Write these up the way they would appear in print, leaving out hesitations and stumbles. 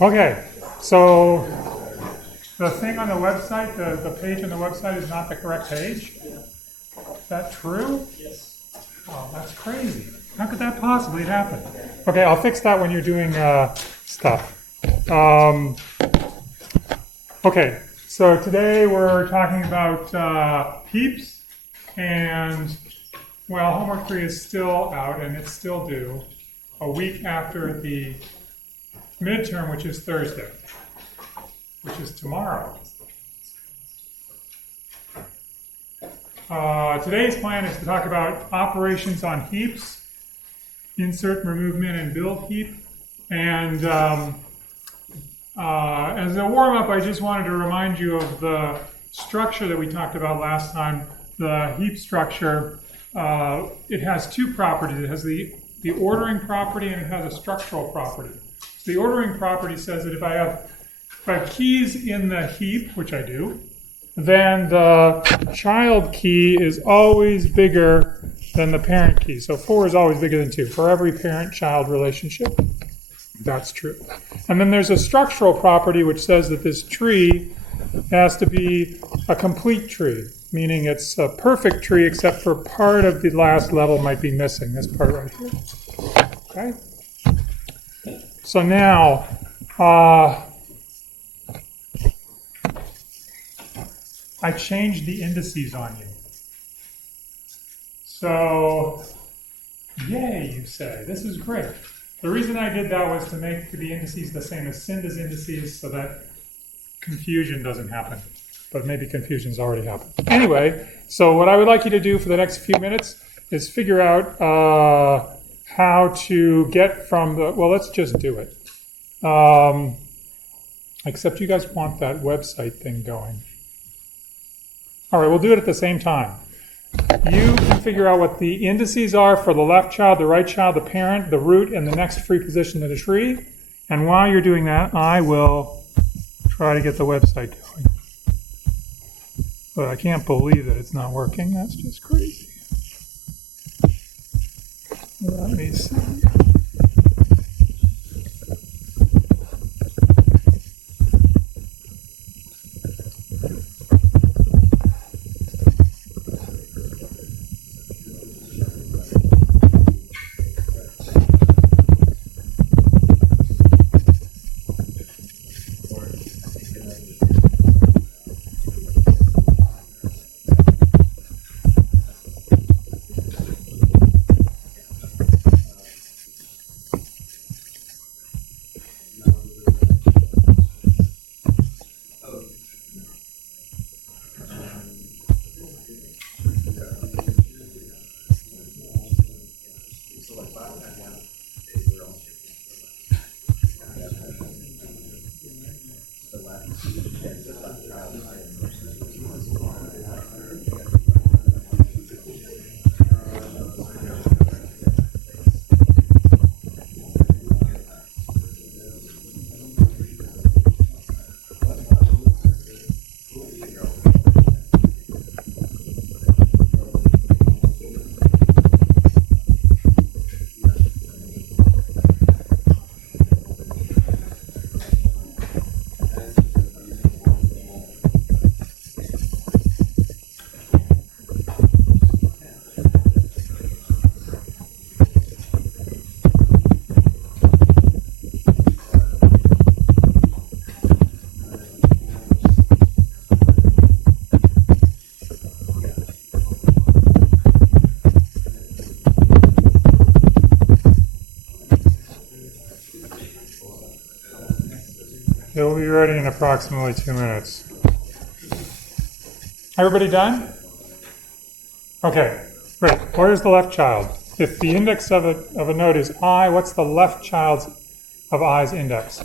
Okay, so the thing on the website, the page on the website is not the correct page? Is that true? Yes. Oh, that's crazy. How could that possibly happen? Okay, I'll fix that when you're doing stuff. Okay, so today we're talking about heaps, and well, homework 3 is still out, and it's still due a week after the midterm, which is Thursday, which is tomorrow. Today's plan is to talk about operations on heaps, insert, remove, min, and build heap. And as a warm-up, I just wanted to remind you of the structure that we talked about last time. The heap structure, it has two properties. It has the ordering property and it has a structural property. The ordering property says that if I have keys in the heap, which I do, then the child key is always bigger than the parent key. So 4 is always bigger than 2 for every parent-child relationship. That's true. And then there's a structural property which says that this tree has to be a complete tree, meaning it's a perfect tree except for part of the last level might be missing, this part right here. Okay? So now, I changed the indices on you. So, yay, you say. This is great. The reason I did that was to make the indices the same as Cinda's indices so that confusion doesn't happen. But maybe confusion's already happened. Anyway, so what I would like you to do for the next few minutes is figure out how to get from the, well, let's just do it. Except you guys want that website thing going. All right, we'll do it at the same time. You can figure out what the indices are for the left child, the right child, the parent, the root, and the next free position in the tree. And while you're doing that, I will try to get the website going. But I can't believe that it's not working. That's just crazy. Let me see. It will be ready in approximately 2 minutes. Everybody done? Okay, great. Where's the left child? If the index of a node is I, what's the left child's of I's index?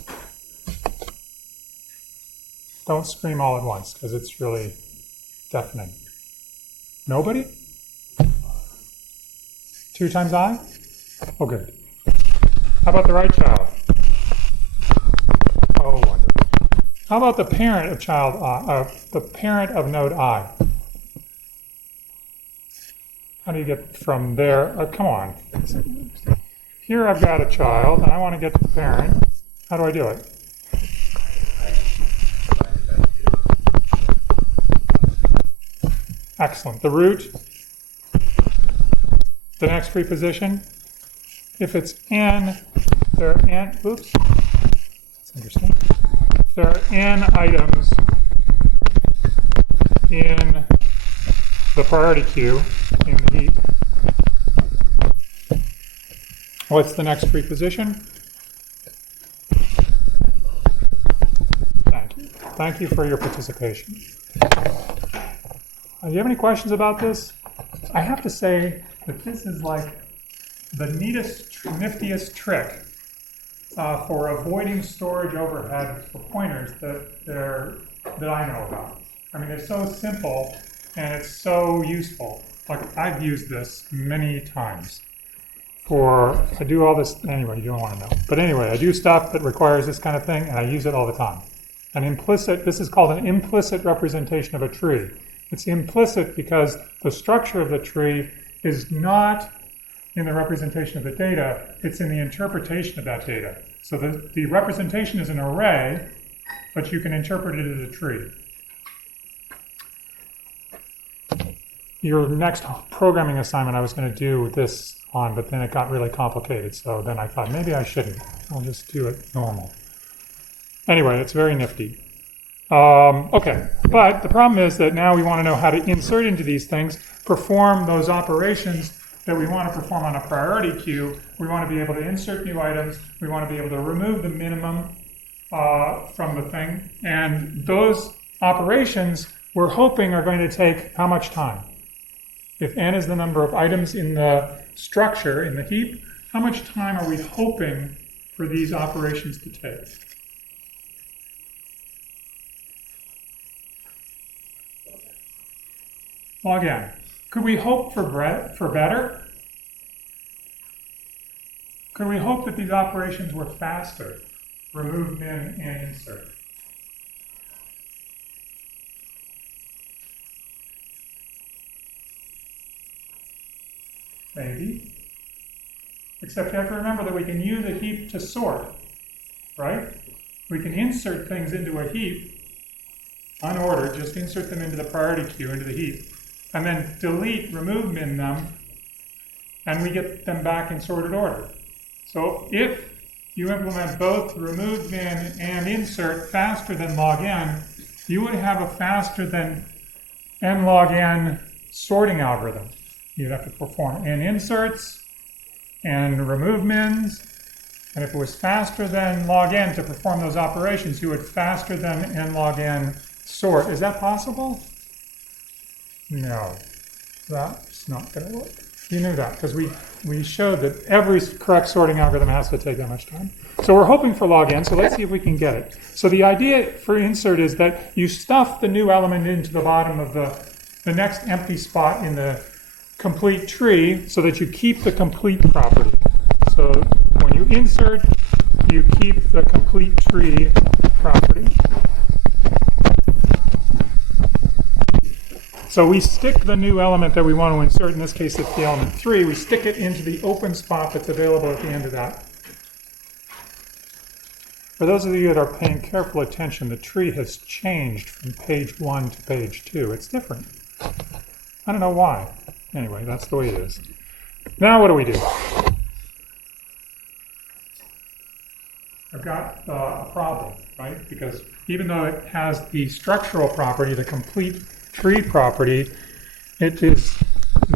Don't scream all at once, because it's really deafening. Nobody? 2 times I? Oh, good. How about the right child? Oh, wonderful. How about the parent of child I, the parent of node I? How do you get from there? Come on. Here I've got a child, and I want to get to the parent. How do I do it? Excellent. The root, the next preposition. If it's n, there are n, oops, that's interesting. If there are n items in the priority queue, in the heap, what's the next preposition? Thank you. Thank you for your participation. Do you have any questions about this? I have to say that this is like the neatest, niftiest trick for avoiding storage overhead for pointers that I know about. I mean, it's so simple and it's so useful. Like, I've used this many times. I do all this, anyway, you don't want to know. But anyway, I do stuff that requires this kind of thing, and I use it all the time. This is called an implicit representation of a tree. It's implicit because the structure of the tree is not in the representation of the data, it's in the interpretation of that data. So the representation is an array, but you can interpret it as a tree. Your next programming assignment I was going to do this on, but then it got really complicated, so then I thought maybe I shouldn't. I'll just do it normal. Anyway, it's very nifty. Okay, but the problem is that now we want to know how to insert into these things, perform those operations that we want to perform on a priority queue. We want to be able to insert new items. We want to be able to remove the minimum from the thing. And those operations we're hoping are going to take how much time? If n is the number of items in the structure, in the heap, how much time are we hoping for these operations to take? Log n. Could we hope for better? Could we hope that these operations were faster? Remove, min, and insert. Maybe. Except you have to remember that we can use a heap to sort, right? We can insert things into a heap, unordered, just insert them into the priority queue, into the heap, and then delete, remove, min them, and we get them back in sorted order. So if you implement both remove, min, and insert faster than log n, you would have a faster than n log n sorting algorithm. You'd have to perform n inserts and remove mins, and if it was faster than log n to perform those operations, you would faster than n log n sort. Is that possible? No, that's not going to work. You knew that because we showed that every correct sorting algorithm has to take that much time. So we're hoping for log n, so let's see if we can get it. So the idea for insert is that you stuff the new element into the bottom of the next empty spot in the complete tree so that you keep the complete property. So when you insert, you keep the complete tree property. So we stick the new element that we want to insert, in this case it's the element 3, we stick it into the open spot that's available at the end of that. For those of you that are paying careful attention, the tree has changed from page 1 to page 2. It's different. I don't know why. Anyway, that's the way it is. Now what do? I've got a problem, right? Because even though it has the structural property, the complete tree property, it does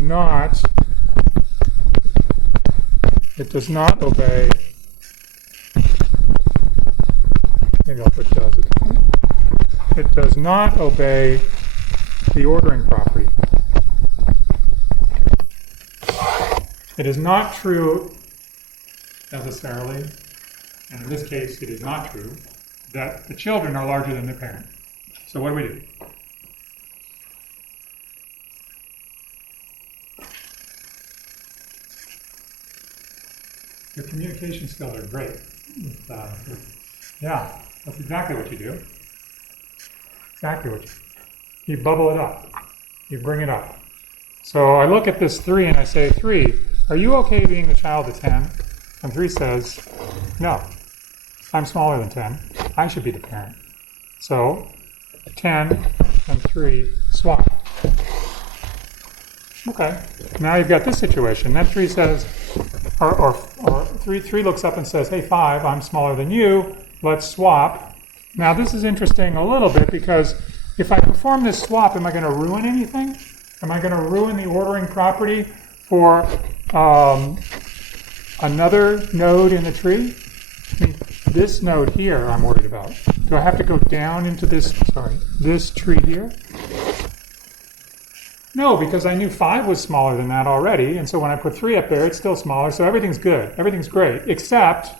not obey, maybe I'll put does it. It does not obey the ordering property. It is not true necessarily, and in this case it is not true, that the children are larger than the parent. So what do? Your communication skills are great. Yeah, that's exactly what you do. Exactly what you bubble it up. You bring it up. So I look at this 3 and I say, 3, are you okay being the child of 10? And 3 says, no, I'm smaller than 10. I should be the parent. So 10 and 3 swap. Okay, now you've got this situation. Then 3 says, or 3 looks up and says, hey 5, I'm smaller than you, let's swap. Now this is interesting a little bit because if I perform this swap, am I going to ruin anything? Am I going to ruin the ordering property for another node in the tree? I mean, this node here I'm worried about. Do I have to go down into this tree here? No, because I knew 5 was smaller than that already, and so when I put 3 up there, it's still smaller, so everything's good. Everything's great, except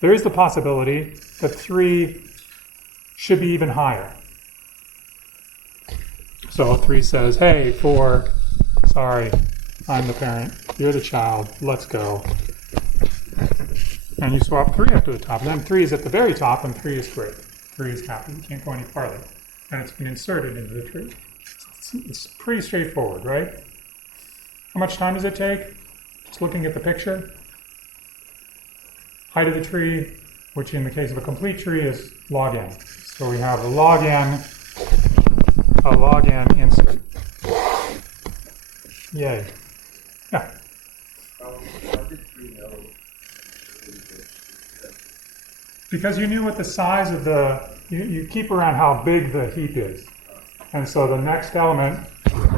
there is the possibility that 3 should be even higher. So 3 says, hey, 4, sorry, I'm the parent, you're the child, let's go. And you swap 3 up to the top, and then 3 is at the very top, and 3 is great. 3 is happy, you can't go any farther. And it's been inserted into the tree. It's pretty straightforward, right? How much time does it take? Just looking at the picture. Height of the tree, which in the case of a complete tree is log n. So we have a log n insert. Yay. Yeah. Because you knew what the size of you keep around how big the heap is. And so the next element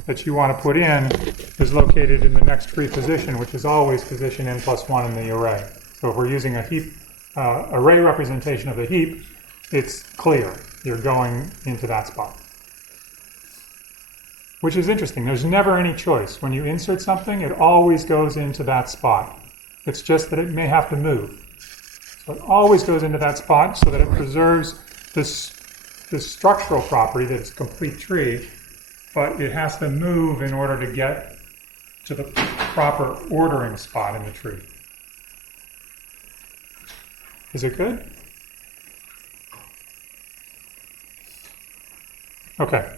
that you want to put in is located in the next tree position, which is always position n+1 in the array. So if we're using a heap array representation of the heap, it's clear. You're going into that spot. Which is interesting. There's never any choice. When you insert something, it always goes into that spot. It's just that it may have to move. So it always goes into that spot so that it preserves this structural property that it's a complete tree, but it has to move in order to get to the proper ordering spot in the tree. Is it good? Okay.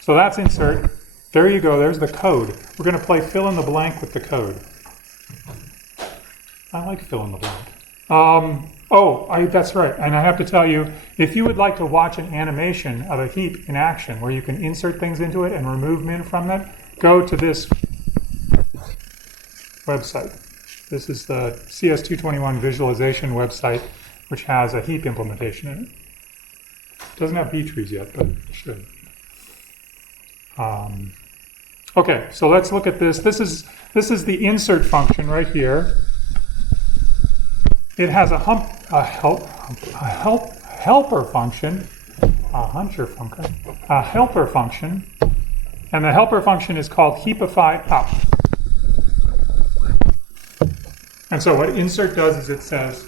So that's insert. There you go. There's the code. We're going to play fill in the blank with the code. I like fill in the blank. That's right. And I have to tell you, if you would like to watch an animation of a heap in action where you can insert things into it and remove min from them, go to this website. This is the CS221 visualization website, which has a heap implementation in it. It doesn't have B trees yet, but it should. Okay, so let's look at this. This is the insert function right here. It has a helper function, a helper function, and the helper function is called heapify up. And so what insert does is it says,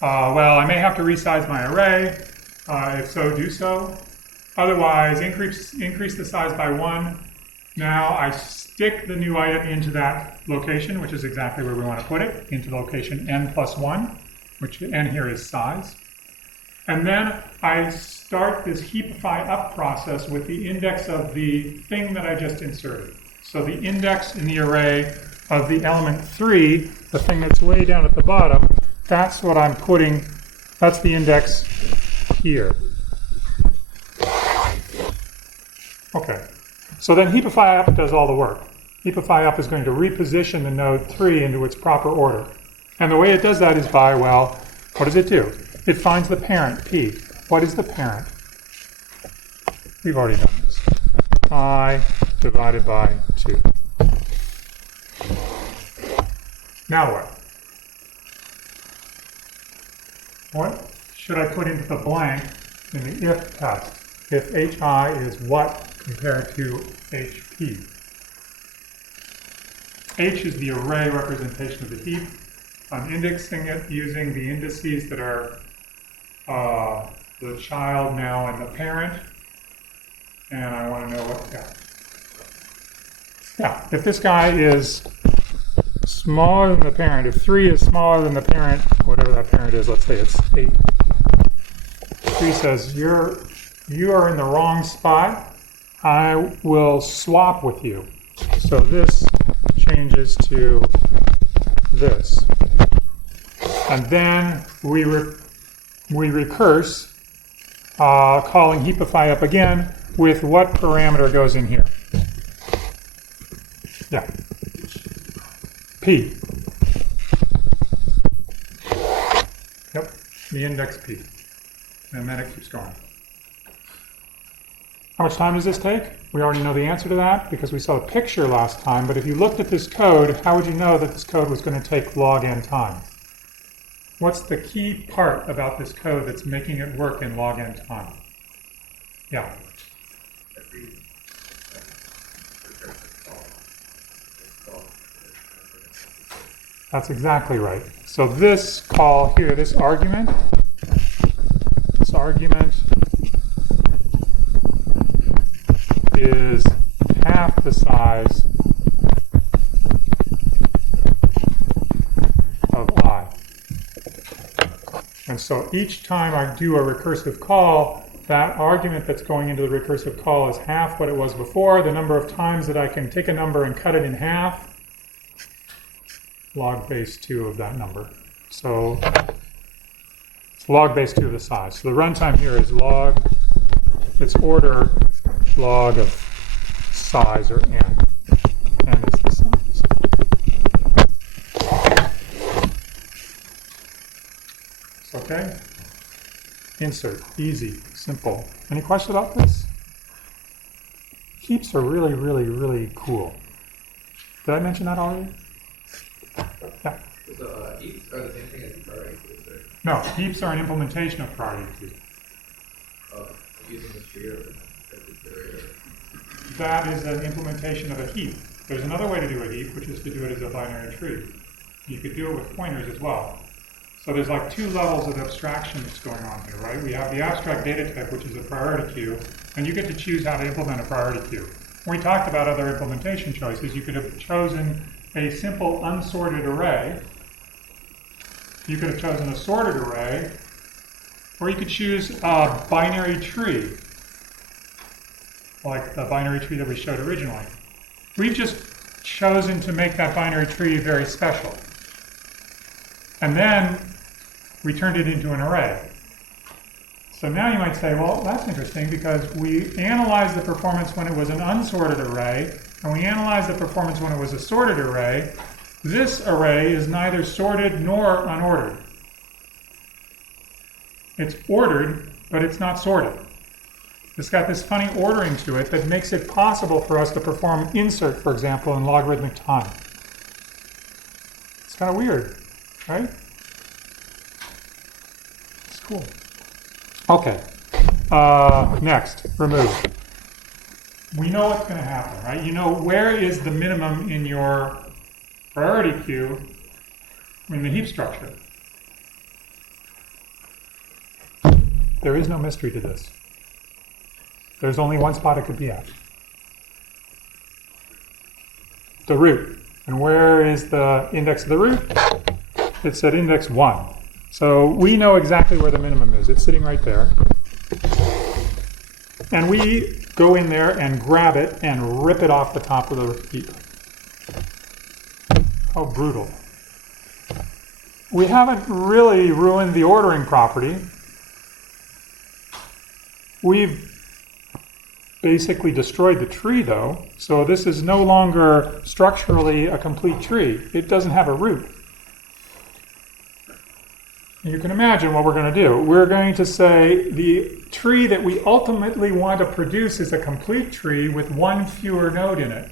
well, I may have to resize my array. If so, do so. Otherwise, increase the size by 1. Now I stick the new item into that location, which is exactly where we want to put it, into location n+1, which n here is size. And then I start this heapify up process with the index of the thing that I just inserted. So the index in the array of the element 3, the thing that's way down at the bottom, that's what I'm putting, that's the index here. Okay, so then heapify up does all the work. Heapify up is going to reposition the node 3 into its proper order. And the way it does that is by, well, what does it do? It finds the parent, P. What is the parent? We've already done this. I divided by 2. Now what? What should I put into the blank in the if test? If hi is what compared to hp? H is the array representation of the heap. I'm indexing it using the indices that are the child now and the parent. And I want to know what, yeah, if this guy is smaller than the parent, if 3 is smaller than the parent, whatever that parent is, let's say it's 8. 3 says, you are in the wrong spot. I will swap with you. So this changes to this. And then we recurse, calling heapify up again with what parameter goes in here. Yeah. P. Yep, the index P. And then it keeps going. How much time does this take? We already know the answer to that because we saw a picture last time, but if you looked at this code, how would you know that this code was going to take log n time? What's the key part about this code that's making it work in log n time? Yeah. That's exactly right. So this call here, this argument is half the size of I. And so each time I do a recursive call, that argument that's going into the recursive call is half what it was before. The number of times that I can take a number and cut it in half, log base 2 of that number. So it's log base 2 of the size. So the runtime here is log, it's order log of size, or n. N is the size. It's okay? Insert, easy, simple. Any questions about this? Heaps are really, really, really cool. Did I mention that already? Yeah. So heaps are the same thing as priority queues, right? No, heaps are an implementation of priority queue. Using this tree or That is an implementation of a heap. There's another way to do a heap, which is to do it as a binary tree. You could do it with pointers as well. So there's like two levels of abstraction that's going on here, right? We have the abstract data type, which is a priority queue, and you get to choose how to implement a priority queue. When we talked about other implementation choices, you could have chosen a simple unsorted array. You could have chosen a sorted array, or you could choose a binary tree, like the binary tree that we showed originally. We've just chosen to make that binary tree very special. And then we turned it into an array. So now you might say, well, that's interesting because we analyzed the performance when it was an unsorted array, and we analyzed the performance when it was a sorted array. This array is neither sorted nor unordered. It's ordered, but it's not sorted. It's got this funny ordering to it that makes it possible for us to perform insert, for example, in logarithmic time. It's kind of weird, right? It's cool. Okay. Next, remove. We know what's going to happen, right? You know where is the minimum in your priority queue in the heap structure. There is no mystery to this. There's only one spot it could be at. The root. And where is the index of the root? It's at index 1. So we know exactly where the minimum is. It's sitting right there. And we go in there and grab it and rip it off the top of the heap. How brutal. We haven't really ruined the ordering property. We've basically destroyed the tree, though, so this is no longer structurally a complete tree. It doesn't have a root. You can imagine what we're going to do. We're going to say the tree that we ultimately want to produce is a complete tree with one fewer node in it,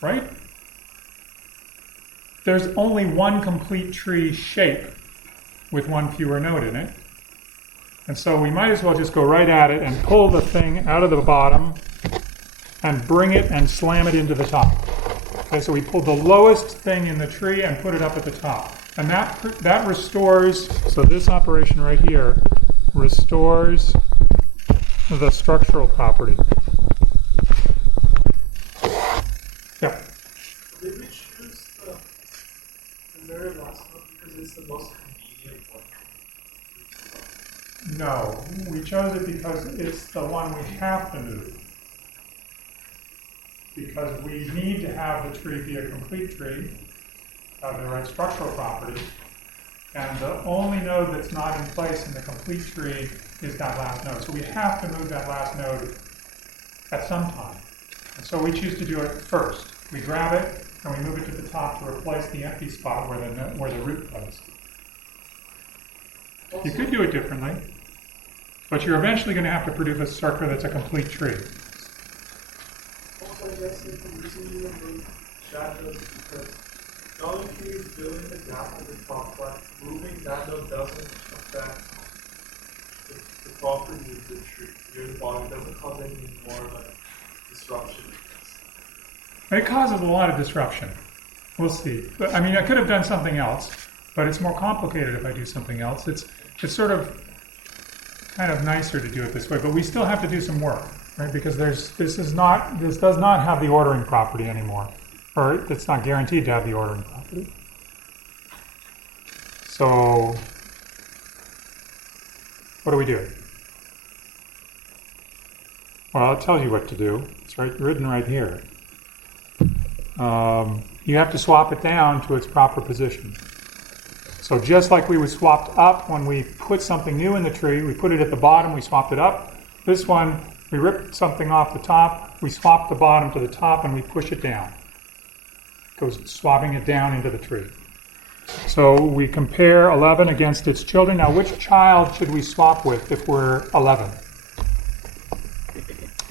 right? There's only one complete tree shape with one fewer node in it. And so we might as well just go right at it and pull the thing out of the bottom and bring it and slam it into the top. Okay, so we pulled the lowest thing in the tree and put it up at the top. And that restores, so this operation right here restores the structural property. Yeah. Did we choose the very last one because it's the most convenient one? No, we chose it because it's the one we have to move. Because we need to have the tree be a complete tree, have the right structural property, and the only node that's not in place in the complete tree is that last node. So we have to move that last node at some time. And so we choose to do it first. We grab it and we move it to the top to replace the empty spot where the root was. You could do it differently, but you're eventually going to have to produce a structure that's a complete tree. Also, I guess the reason you remove shadows is because not only can you fill in the gap at the top, but moving that node doesn't affect the property of the tree near the bottom. It doesn't cause any more disruption. It causes a lot of disruption. We'll see. But, I mean, I could have done something else, but it's more complicated if I do something else. It's sort of kind of nicer to do it this way, but we still have to do some work, right? Because this does not have the ordering property anymore, or it's not guaranteed to have the ordering property. So, what do we do? Well, it tells you what to do. It's written right here. You have to swap it down to its proper position. So just like we swapped up when we put something new in the tree, we put it at the bottom, we swapped it up. This one, we ripped something off the top, we swapped the bottom to the top, and we push it down. It goes swapping it down into the tree. So we compare 11 against its children. Now, which child should we swap with if we're 11?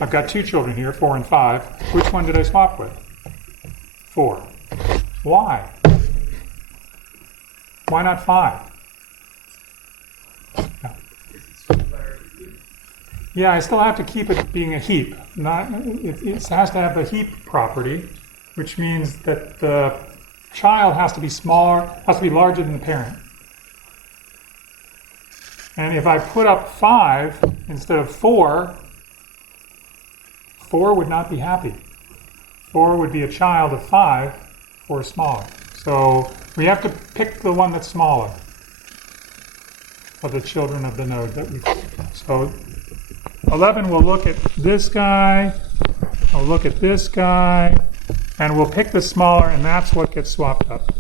I've got two children here, 4 and 5. Which one did I swap with? 4. Why? Why not 5? Yeah, I still have to keep it being a heap. It has to have the heap property, which means that the child has to be smaller, has to be larger than the parent. And if I put up 5 instead of 4, 4 would not be happy. 4 would be a child of 5, 4 smaller. So we have to pick the one that's smaller of the children of the node that we. So 11 will look at this guy, we'll look at this guy, and we'll pick the smaller, and that's what gets swapped up.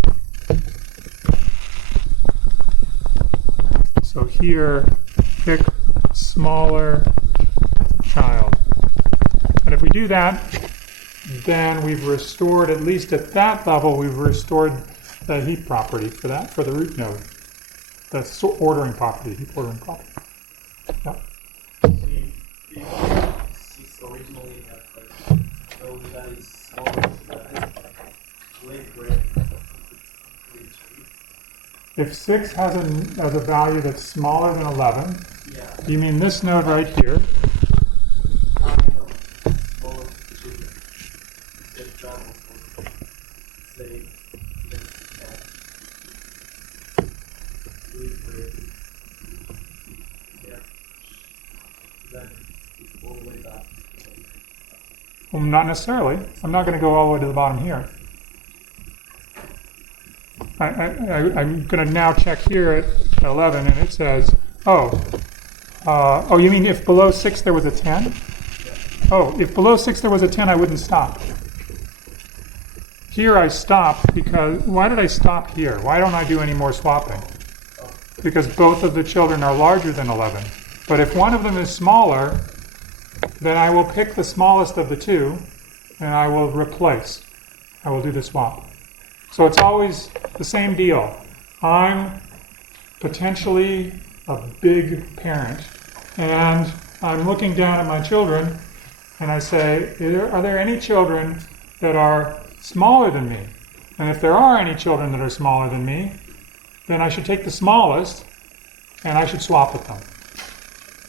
So here, pick smaller child. And if we do that, then we've restored, at least at that level, we've restored the heap property for the root node. The ordering property, heap ordering property. Yep. So originally had node that is smaller than If 6 has a value that's smaller than 11, yeah. You mean this node right here? Well, not necessarily. I'm not going to go all the way to the bottom here. I'm going to now check here at 11, and it says, you mean if below 6 there was a 10? Oh, if below 6 there was a 10, I wouldn't stop. Here I stopped because, why did I stop here? Why don't I do any more swapping? Because both of the children are larger than 11. But if one of them is smaller, then I will pick the smallest of the two, and I will replace. I will do the swap. So it's always the same deal. I'm potentially a big parent, and I'm looking down at my children, and I say, are there any children that are smaller than me? And if there are any children that are smaller than me, then I should take the smallest, and I should swap with them.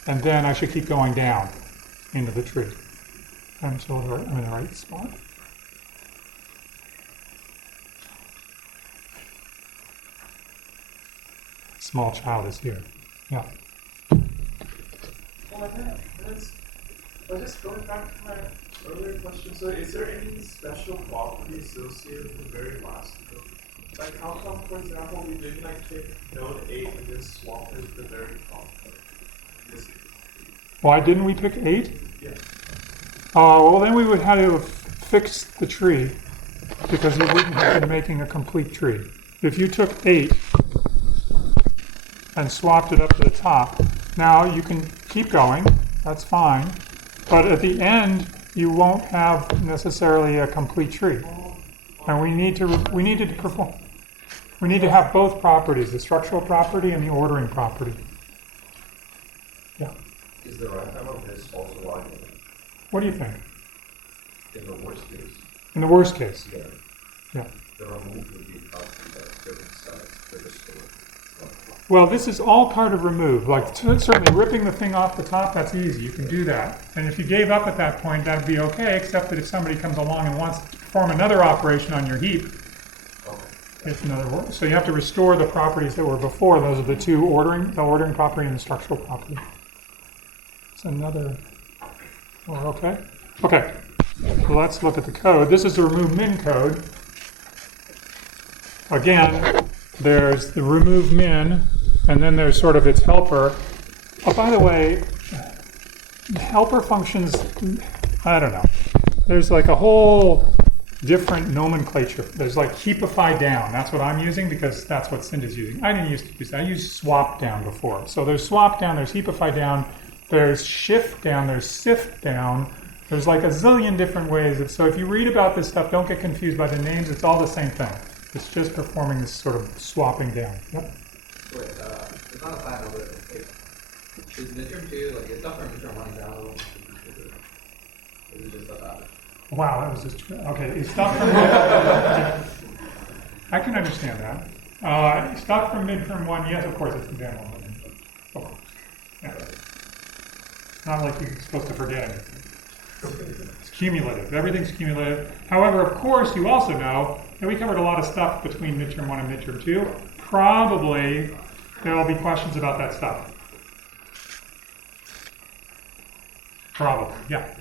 And then I should keep going down into the tree. I'm in the right spot. Small child is here. Yeah. Well, just going back to my earlier question, so is there any special property associated with the very last node? Like how come, for example, we didn't pick node 8 and then swap it to the very top node? Why didn't we pick 8? Yeah. Well, then we would have to fix the tree because you wouldn't have been making a complete tree. If you took 8 and swapped it up to the top, now you can keep going, that's fine, but at the end you won't have necessarily a complete tree. Oh, And we need to have both properties, the structural property and the ordering property. Yeah. Is the runtime of this also logged What do you think? in the worst case? In the worst case. Yeah. Yeah. The remove would be costing the different size for the store. Well, this is all part of remove. Like certainly ripping the thing off the top, that's easy. You can do that. And if you gave up at that point, that'd be okay, except that if somebody comes along and wants to perform another operation on your heap, it's another word. So you have to restore the properties that were before. Those are the two, the ordering property and the structural property. It's another, okay. Okay, so let's look at the code. This is the RemoveMin code. Again, there's the RemoveMin, and then there's sort of its helper. Oh, by the way, helper functions, I don't know. There's like a whole different nomenclature. There's like heapify down. That's what I'm using because that's what Cindy's using. I didn't used to use that. I used swap down before. So there's swap down, there's heapify down, there's shift down, there's sift down. There's like a zillion different ways. So if you read about this stuff, don't get confused by the names. It's all the same thing. It's just performing this sort of swapping down. Yep. Wait, it's not a final, but like, is midterm 2, like, is stuff from midterm 1 down? Is it just stuff out? Wow, that was just, okay. Is stuff from I can understand that. Stuff from midterm 1, yes, of course, it's the down one. Of course. Yeah. Not like you're supposed to forget anything. It's cumulative. Everything's cumulative. However, of course, you also know that we covered a lot of stuff between midterm 1 and midterm 2. Probably there will be questions about that stuff. Probably, yeah.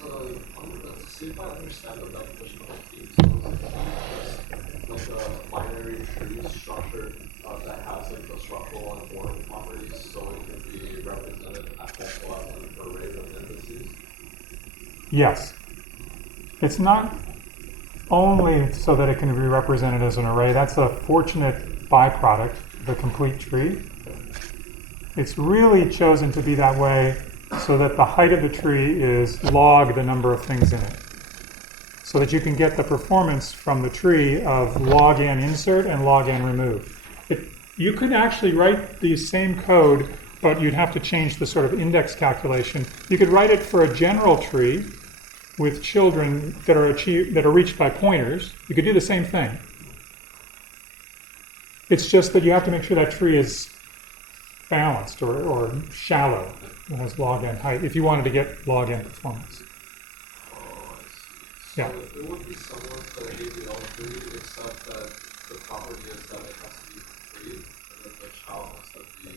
So, to see if I understand the definition of heaps, like a binary tree structure that has like the structural and ordering properties, so it can be represented at multiple as an array of indices. Yes. It's not only so that it can be represented as an array. That's a fortunate byproduct of the complete tree. It's really chosen to be that way so that the height of the tree is log the number of things in it. So that you can get the performance from the tree of log n insert and log n remove. You could actually write the same code, but you'd have to change the sort of index calculation. You could write it for a general tree with children that are reached by pointers. You could do the same thing. It's just that you have to make sure that tree is balanced or shallow. It has log n height if you wanted to get log n performance. So Yeah. it would be similar to the ABL tree, except that the property is that it has to be complete, and then the child has to be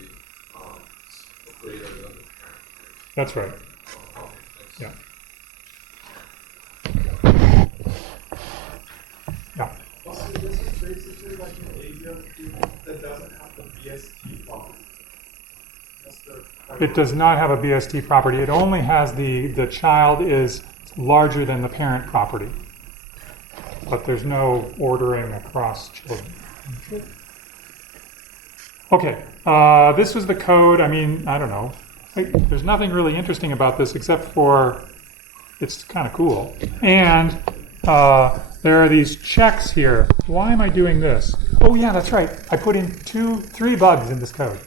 greater than the parent. That's right. Thanks. Yeah. Yeah. So this is basically like an ABL tree that doesn't have the BST property. It does not have a BST property. It only has the child is larger than the parent property. But there's no ordering across children. Okay, this was the code. I mean, I don't know. There's nothing really interesting about this except for it's kind of cool. And there are these checks here. Why am I doing this? Oh yeah, that's right. I put in 3 bugs in this code.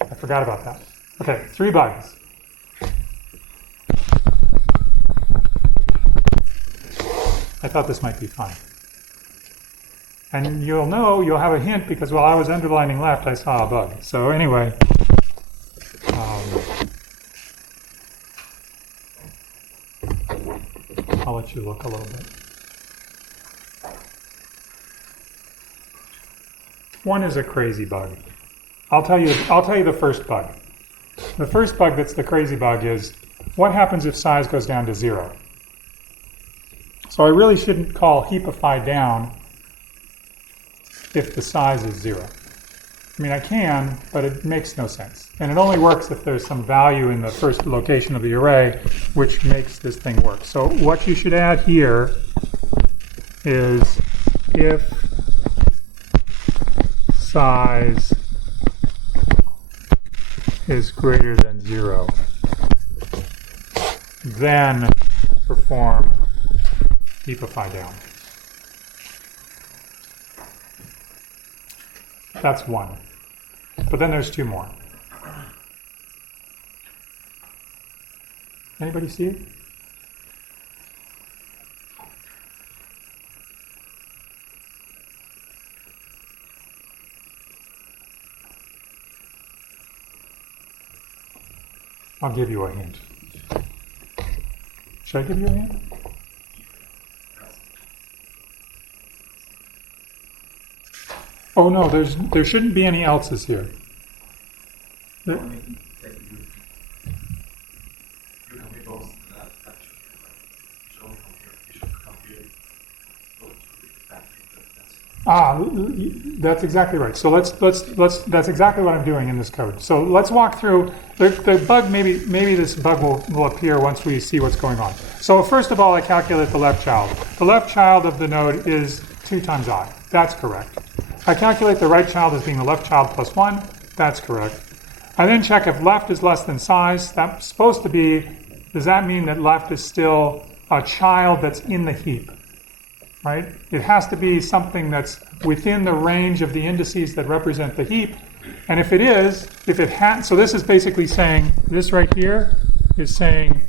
I forgot about that. Okay, 3 bugs. I thought this might be fun. And you'll have a hint because while I was underlining left, I saw a bug. So anyway, I'll let you look a little bit. One is a crazy bug. I'll tell you the first bug. The first bug that's the crazy bug is what happens if size goes down to 0? So I really shouldn't call heapify down if the size is 0. I mean, I can, but it makes no sense. And it only works if there's some value in the first location of the array, which makes this thing work. So what you should add here is if size is greater than 0, then perform heapify down. That's one. But then there's two more. Anybody see it? I'll give you a hint. Should I give you a hint? Oh no, there shouldn't be any else's here. There- That's exactly right. So let's that's exactly what I'm doing in this code. So let's walk through the bug. Maybe this bug will appear once we see what's going on. So first of all, I calculate the left child. The left child of the node is 2 times I. That's correct. I calculate the right child as being the left child plus 1. That's correct. I then check if left is less than size. That's supposed to be, does that mean that left is still a child that's in the heap? Right? It has to be something that's within the range of the indices that represent the heap. And if it is, so this is basically saying, this right here is saying,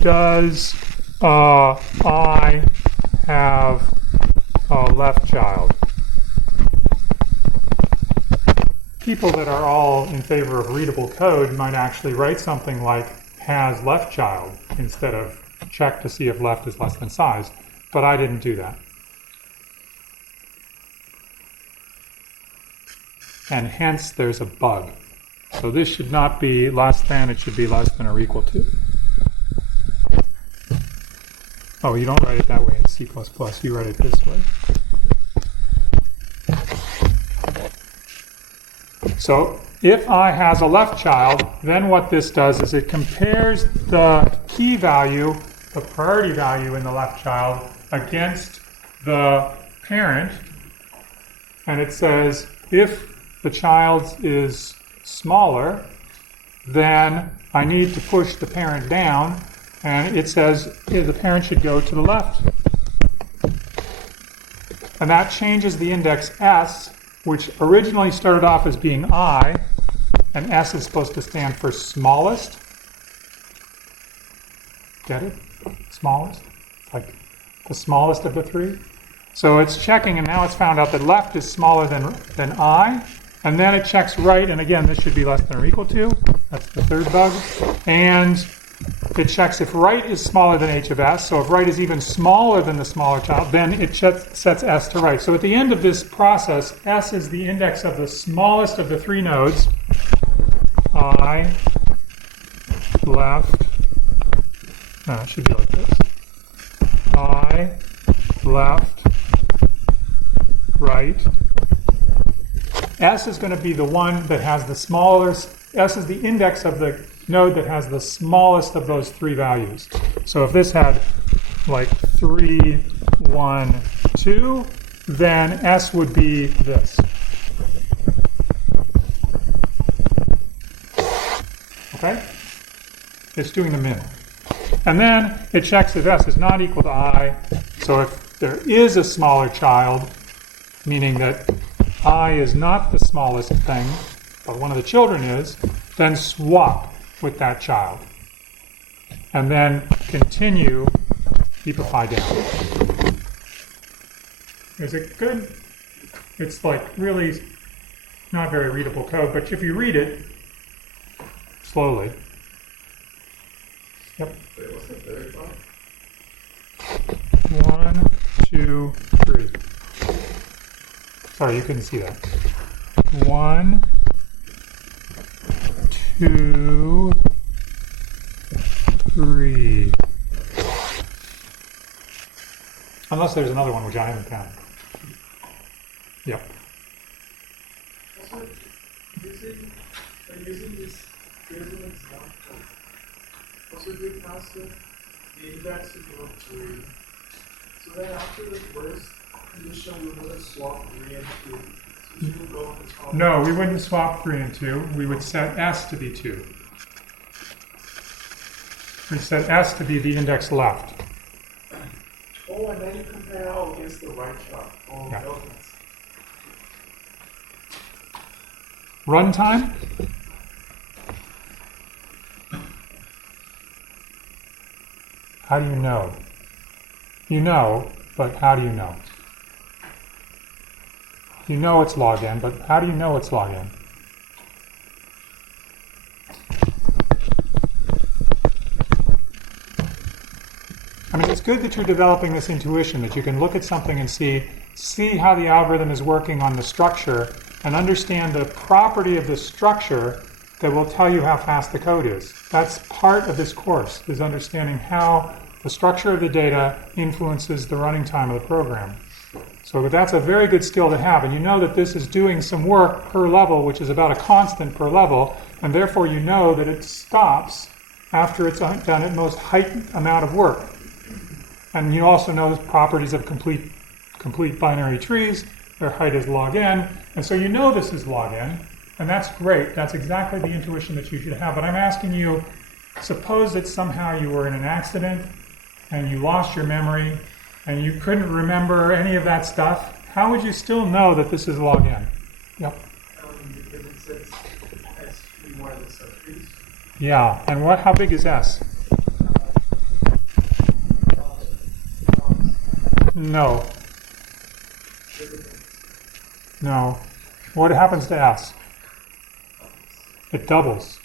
does I have a left child? People that are all in favor of readable code might actually write something like has left child instead of check to see if left is less than size, but I didn't do that. And hence there's a bug. So this should not be less than, it should be less than or equal to. Oh, you don't write it that way in C++, you write it this way. So if I has a left child, then what this does is it compares the key value, the priority value in the left child, against the parent, and it says if the child is smaller, then I need to push the parent down, and it says the parent should go to the left. And that changes the index S, which originally started off as being I, and S is supposed to stand for smallest. Get it? Smallest? It's like the smallest of the three. So it's checking, and now it's found out that left is smaller than I, and then it checks right, and again, this should be less than or equal to. That's the third bug. And it checks if right is smaller than h of s, so if right is even smaller than the smaller child, then it sets s to right. So at the end of this process, s is the index of the smallest of the three nodes. I, left, no, it should be like this. I, left, right. S is going to be the one that has the smallest, S is the index of the node that has the smallest of those three values. So if this had like 3, 1, 2, then S would be this. Okay? It's doing the min. And then it checks if S is not equal to I. So if there is a smaller child, meaning that I is not the smallest thing, but one of the children is, then swap with that child. And then continue heapify down. Is it good? It's like really not very readable code, but if you read it slowly. Yep. Wait, what's the third one? 1, 2, 3. Sorry, you couldn't see that. 1, 2, 3. Unless there's another one which I haven't counted. Yep. Also, using this, here's an example. Also, we pass the index to go 3. So then after the first condition, we would have swapped 3 and 2. So 2 would go on the top. No, we wouldn't swap 3 and 2. We would set S to be 2. We set S to be the index left. Oh, and then you compare how against the right chart. Oh, Yeah. okay. Runtime? How do you know? You know, but how do you know? You know it's log n, but how do you know it's log n? I mean, it's good that you're developing this intuition, that you can look at something and see how the algorithm is working on the structure and understand the property of the structure that will tell you how fast the code is. That's part of this course, is understanding how the structure of the data influences the running time of the program. So that's a very good skill to have, and you know that this is doing some work per level, which is about a constant per level, and therefore you know that it stops after it's done its most heightened amount of work. And you also know the properties of complete binary trees. Their height is log n, and so you know this is log n, and that's great. That's exactly the intuition that you should have. But I'm asking you, suppose that somehow you were in an accident and you lost your memory and you couldn't remember any of that stuff. How would you still know that this is log n? Yep. Because it says S3 more than subtrees. Yeah, and how big is S? No. No. What happens to S? It doubles.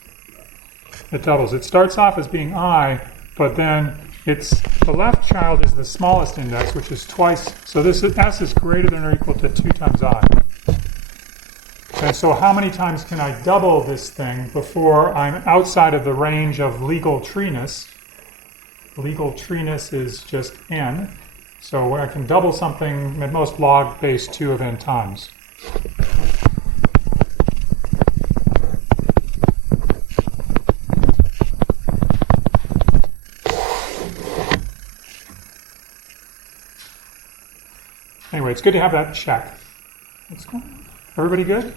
It doubles. It starts off as being I, but then the left child is the smallest index, which is twice. So this S is greater than or equal to 2 times I. And so how many times can I double this thing before I'm outside of the range of legal treeness? Legal treeness is just n. So I can double something at most log base 2 of n times. Anyway, it's good to have that check. What's going on? Everybody good?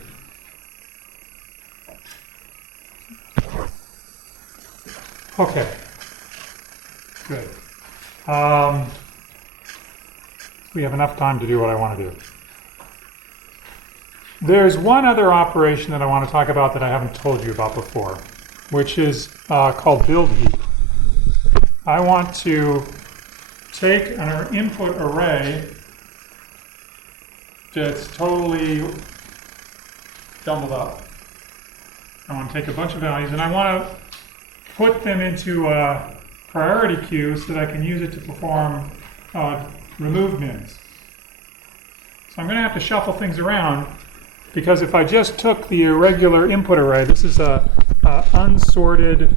Okay. Good. We have enough time to do what I want to do. There's one other operation that I want to talk about that I haven't told you about before, which is called build heap. I want to take an input array that's totally doubled up. I want to take a bunch of values and I want to put them into a priority queue so that I can use it to perform remove mins. So I'm going to have to shuffle things around, because if I just took the irregular input array, this is a unsorted,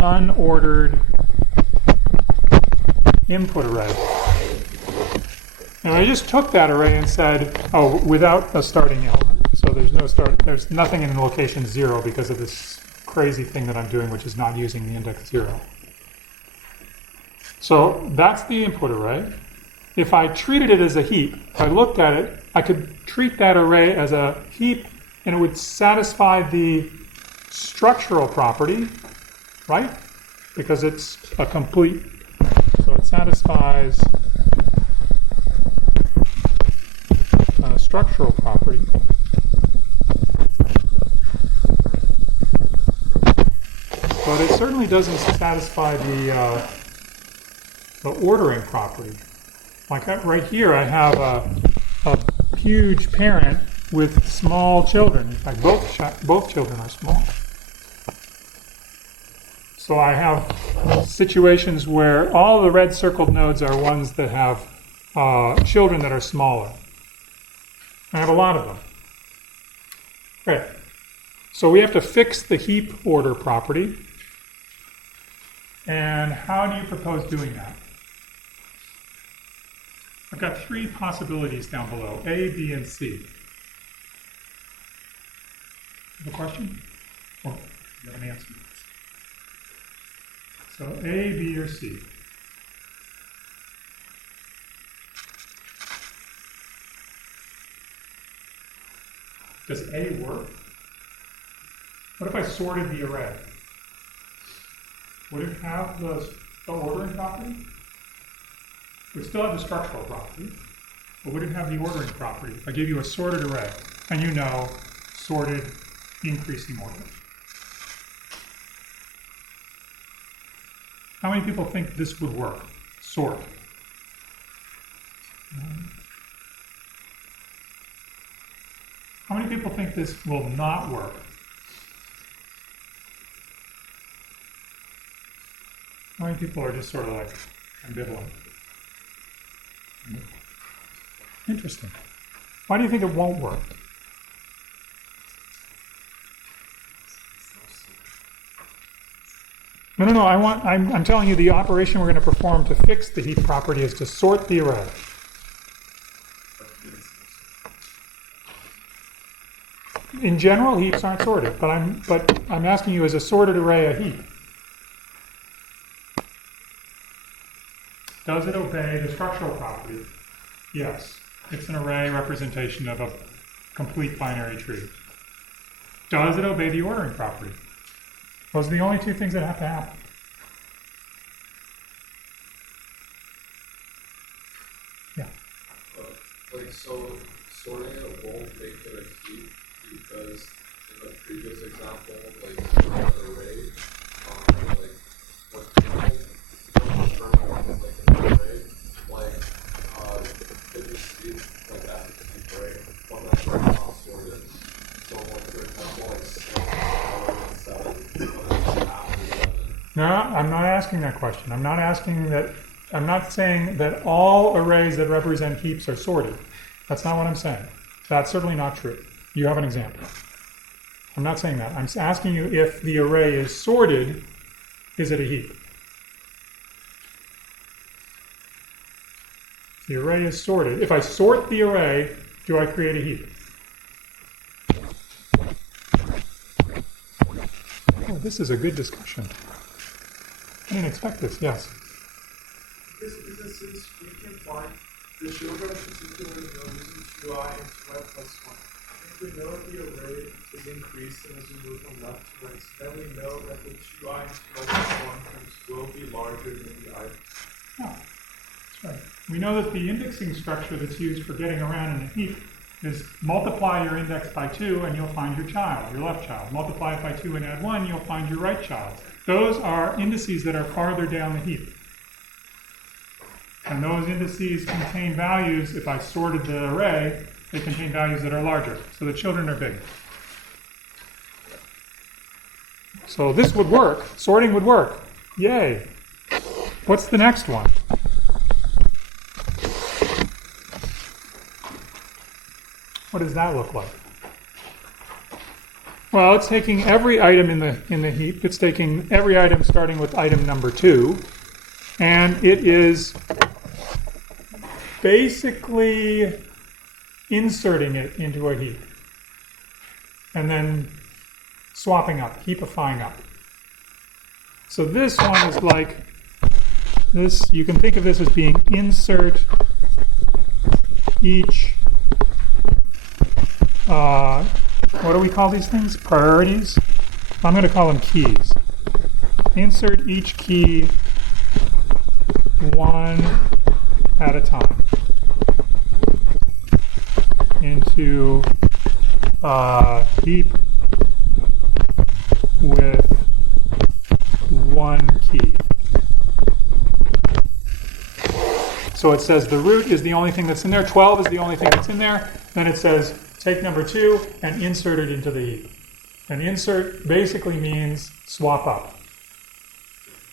unordered input array. And I just took that array and said, oh, without a starting element. So there's nothing in location 0 because of this crazy thing that I'm doing, which is not using the index 0. So that's the input array. If I treated it as a heap, if I looked at it, I could treat that array as a heap and it would satisfy the structural property, right? Because it's a complete, so it satisfies a structural property. But it certainly doesn't satisfy the ordering property. Like right here, I have a huge parent with small children. In fact, both children are small. So I have situations where all the red circled nodes are ones that have children that are smaller. I have a lot of them. Okay. So we have to fix the heap order property. And how do you propose doing that? I've got 3 possibilities down below, A, B, and C. Have a question? Or you have an answer? So A, B, or C? Does A work? What if I sorted the array? Would it have the the ordering property? We still have the structural property, but would it have the ordering property? If I give you a sorted array, and you know sorted increasing order. How many people think this would work? Sort. How many people think this will not work? How many people are just sort of like ambivalent? Interesting. Why do you think it won't work? No. I'm telling you the operation we're going to perform to fix the heap property is to sort the array. In general, heaps aren't sorted, but I'm asking you, is a sorted array a heap? Does it obey the structural property? Yes. It's an array representation of a complete binary tree. Does it obey the ordering property? Those are the only two things that have to happen. Yeah. So sorting it won't make it a heap because in the previous example, like an array, like what array, could you see like that array, but that's not sorted. So like for example, like 6, 7, No, I'm not asking that question. I'm not saying that all arrays that represent heaps are sorted. That's not what I'm saying. That's certainly not true. You have an example. I'm not saying that. I'm asking you if the array is sorted, is it a heap? If the array is sorted. If I sort the array, do I create a heap? Oh, this is a good discussion. I didn't expect this, yes. Because since we can find the children particularly know using 2i and 2i plus 1. If we know the array is increasing as we move from left to right, so then we know that the 2i and 2i plus 1 terms will be larger than the I. Yeah, that's right. We know that the indexing structure that's used for getting around in a heap is multiply your index by 2 and you'll find your child, your left child. Multiply it by 2 and add 1, you'll find your right child. Those are indices that are farther down the heap. And those indices contain values, if I sorted the array, they contain values that are larger. So the children are big. So this would work. Sorting would work. Yay. What's the next one? What does that look like? Well, it's taking every item in the heap. It's taking every item starting with item number 2, and it is basically inserting it into a heap, and then swapping up, heapifying up. So this one is like this. You can think of this as being insert each. What do we call these things? Priorities? I'm going to call them keys. Insert each key one at a time into a heap with one key. So it says the root is the only thing that's in there, 12 is the only thing that's in there, then it says take number 2 and insert it into the heap. And insert basically means swap up.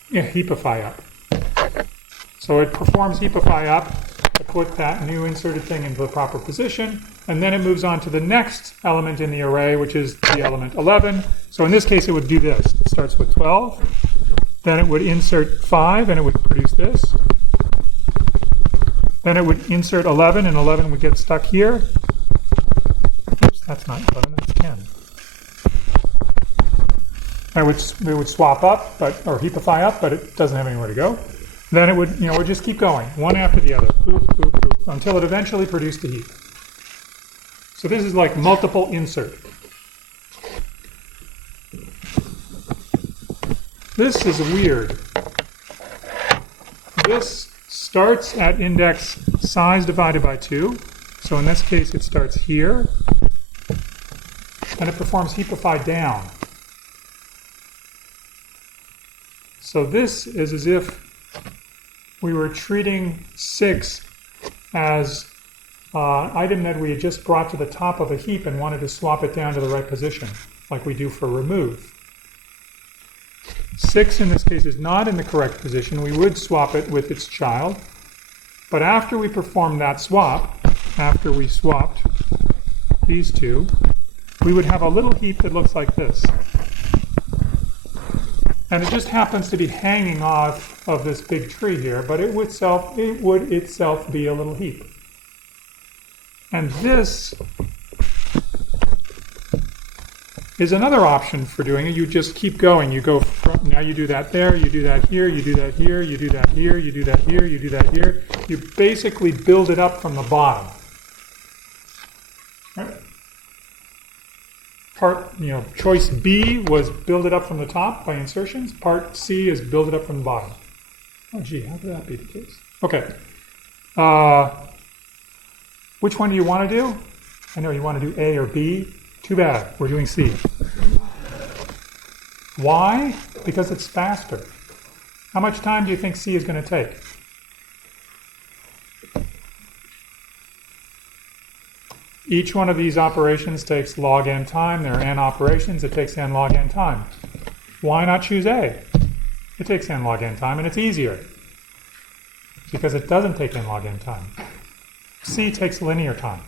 Yeah, heapify up. So it performs heapify up to put that new inserted thing into the proper position, and then it moves on to the next element in the array, which is the element 11. So in this case, it would do this. It starts with 12, then it would insert 5, and it would produce this. Then it would insert 11, and 11 would get stuck here. Oops, that's not 11, that's 10. And it would swap up, or heapify up, but it doesn't have anywhere to go. Then it would, would just keep going, one after the other, boop, boop, boop, until it eventually produced a heap. So this is like multiple insert. This is weird. this starts at index size divided by 2. So in this case, it starts here. And it performs heapify down. So this is as if we were treating 6 as an item that we had just brought to the top of a heap and wanted to swap it down to the right position, like we do for remove. 6 in this case is not in the correct position. We would swap it with its child. But after we perform that swap, after we swapped these two, we would have a little heap that looks like this. And it just happens to be hanging off of this big tree here, but it would itself be a little heap. And this is another option for doing it. You just keep going. You go from, now you do that there, you do that here, you do that here, you do that here, you do that here, you do that here. You basically build it up from the bottom. Right? Part, choice B was build it up from the top by insertions. Part C is build it up from the bottom. Oh, gee, how could that be the case? Okay. Which one do you want to do? I know you want to do A or B. Too bad, we're doing C. Why? Because it's faster. How much time do you think C is going to take? Each one of these operations takes log n time. There are n operations. It takes n log n time. Why not choose A? It takes n log n time, and it's easier because it doesn't take n log n time. C takes linear time.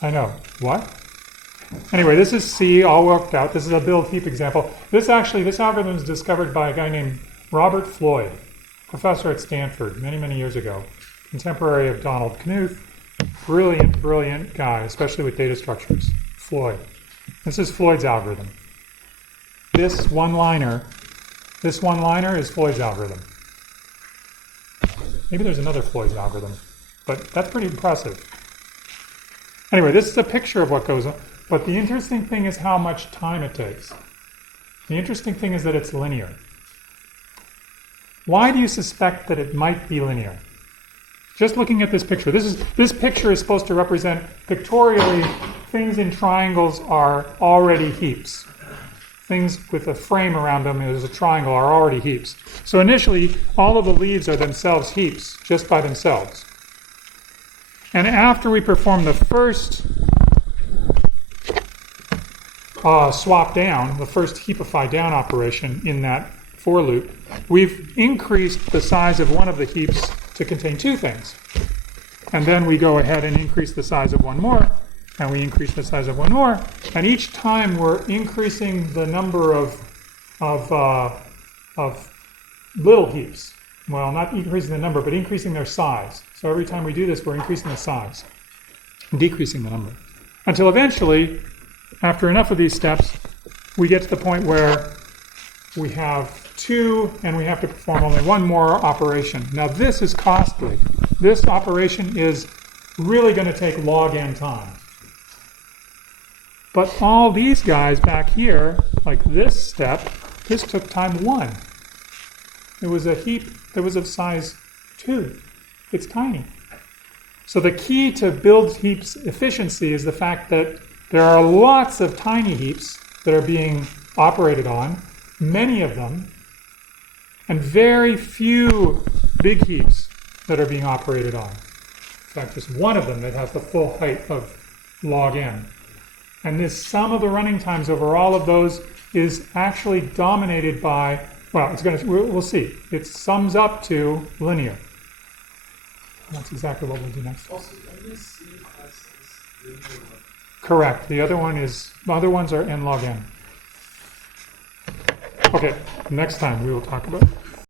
I know. What? Anyway, this is C, all worked out. This is a build heap example. This algorithm was discovered by a guy named Robert Floyd, professor at Stanford many, many years ago, contemporary of Donald Knuth. Brilliant, brilliant guy, especially with data structures. Floyd. This is Floyd's algorithm. This one-liner is Floyd's algorithm. Maybe there's another Floyd's algorithm, but that's pretty impressive. Anyway, this is a picture of what goes on, but the interesting thing is how much time it takes. The interesting thing is that it's linear. Why do you suspect that it might be linear? Just looking at this picture. This picture is supposed to represent pictorially things in triangles are already heaps. Things with a frame around them as a triangle are already heaps. So initially, all of the leaves are themselves heaps, just by themselves. And after we perform the first swap down, the first heapify down operation in that for loop, we've increased the size of one of the heaps to contain two things. And then we go ahead and increase the size of one more, and we increase the size of one more, and each time we're increasing the number of little heaps. Well, not increasing the number, but increasing their size. So every time we do this, we're increasing the size, decreasing the number. Until eventually, after enough of these steps, we get to the point where we have 2 and we have to perform only one more operation. Now this is costly. This operation is really going to take log n time. But all these guys back here, like this step, this took time 1. It was a heap that was of size 2. It's tiny. So the key to build heaps efficiency is the fact that there are lots of tiny heaps that are being operated on, many of them, and very few big heaps that are being operated on. In fact, just one of them that has the full height of log n. And this sum of the running times over all of those is actually dominated by, well, we'll see. It sums up to linear. That's exactly what we'll do next. Also, only C has this linear one. Correct. The other ones are n log n. Okay, next time we will talk about it.